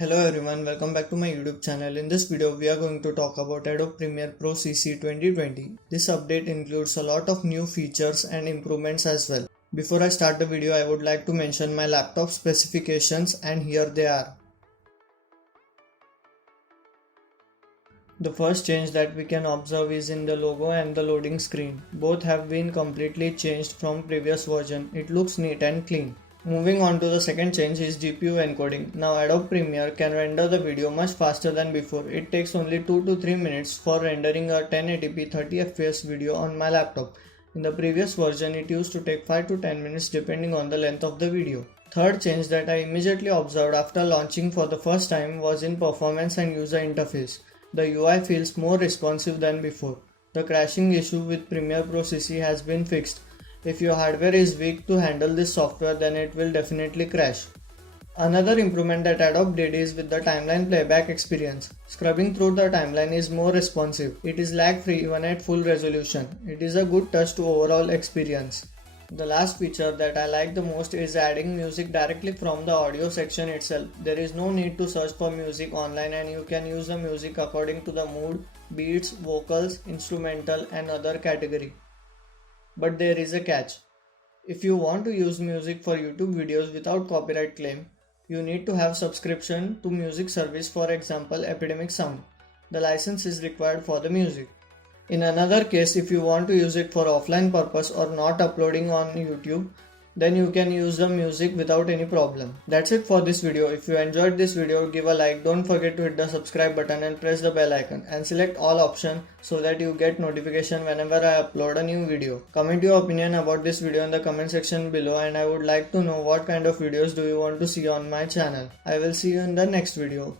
Hello everyone, welcome back to my YouTube channel. In this video, we are going to talk about Adobe Premiere Pro CC 2020. This update includes a lot of new features and improvements as well. Before I start the video, I would like to mention my laptop specifications, and here they are. The first change that we can observe is in the logo and the loading screen. Both have been completely changed from previous version. It looks neat and clean. Moving on to the second change is GPU encoding. Now Adobe Premiere can render the video much faster than before. It takes only 2 to 3 minutes for rendering a 1080p 30fps video on my laptop. In the previous version, it used to take 5 to 10 minutes depending on the length of the video. Third change that I immediately observed after launching for the first time was in performance and user interface. The UI feels more responsive than before. The crashing issue with Premiere Pro CC has been fixed. If your hardware is weak to handle this software, then it will definitely crash. Another improvement that Adobe did is with the timeline playback experience. Scrubbing through the timeline is more responsive. It is lag-free even at full resolution. It is a good touch to overall experience. The last feature that I like the most is adding music directly from the audio section itself. There is no need to search for music online, and you can use the music according to the mood, beats, vocals, instrumental and other category. But there is a catch. If you want to use music for YouTube videos without copyright claim, you need to have subscription to music service, for example Epidemic Sound. The license is required for the music. In another case, if you want to use it for offline purpose or not uploading on YouTube, then you can use the music without any problem. That's it for this video. If you enjoyed this video, give a like, don't forget to hit the subscribe button and press the bell icon and select all option so that you get notification whenever I upload a new video. Comment your opinion about this video in the comment section below, and I would like to know what kind of videos do you want to see on my channel. I will see you in the next video.